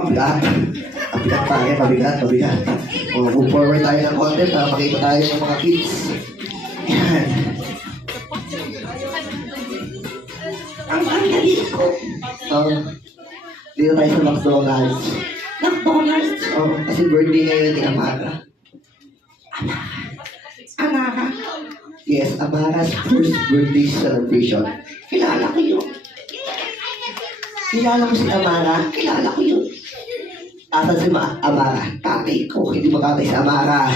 Mabigat. Mabigat tayo, mabigat. Move forward tayo ng konti para makita tayo ng mga kids. Yan. Ang galing ko. Dito tayo sa McDonald's. McDonald's? Kasi birthday ngayon ni Amara. Amara? Yes, Amara's first birthday celebration. Kilala ko yun. Kilala mo si Amara? Kilala ko yun. Asan si Amara? Tatay ko, hindi mo tatay si Amara.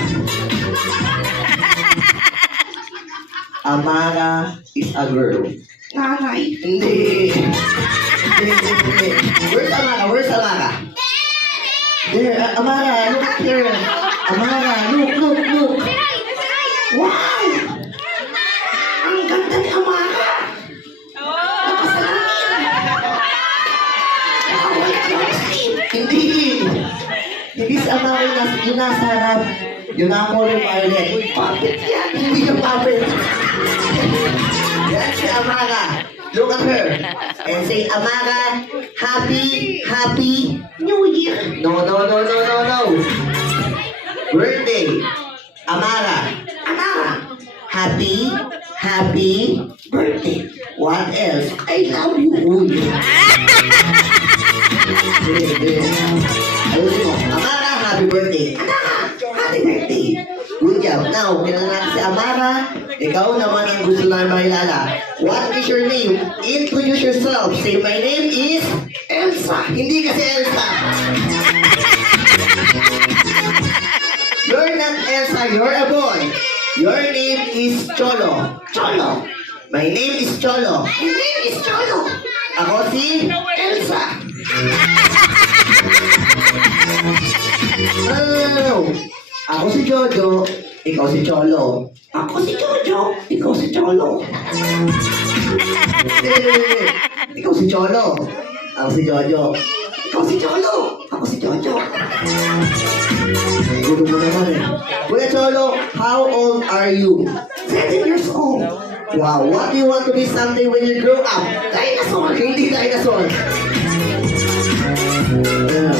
Amara is a girl. Nanay. Hindi. Where's Amara? Where's Amara? There, Amara, look here. Amara, look. Wow! Ang ganda ni Amara. Nakasalamin. Nakawala ng sleep. Hindi si Amara yung nasa harap. Yung naka-color violet. Puppet yan. Hindi yung puppet. Yan si Amara. Look at her. And say, Amara, happy New Year. No. Birthday. Amara. Happy birthday. What else? I love you. Uy. Ayusin mo. Amara, happy birthday. Happy birthday. Good job. Now, kilala natin si Amara. Ikaw naman ang gusto namin makilala. What is your name? Introduce yourself. Say, my name is Elsa. Hindi kasi Elsa. You're not Elsa, you're a boy. Your name is Cholo. My name is Cholo. Your name is Cholo. Ako si Elsa. No. Ako si Jojo. Ikaw si Cholo. Ako si Jojo. Ikaw si Cholo. Ikaw si Cholo. Ako si Jojo. Ikaw si Cholo. Ako si Jojo. Gulo mo naman eh. Kuya Cholo, how old are you? 7 years old. Wow, what do you want to be someday when you grow up? Dinosaur. Hindi dinosaur.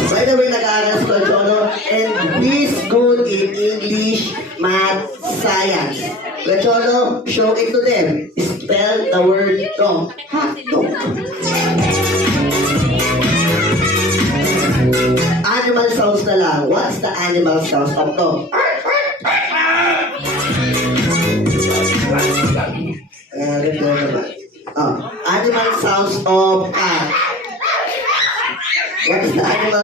By the way, nag-aaral si Kuya Cholo and he's good in English, Math, Science. Kuya Cholo, show it to them. Spell the word dog. Hotdog. Animal sounds na lang. What's the animal sounds of dog? Animal sounds of cat. What is the animal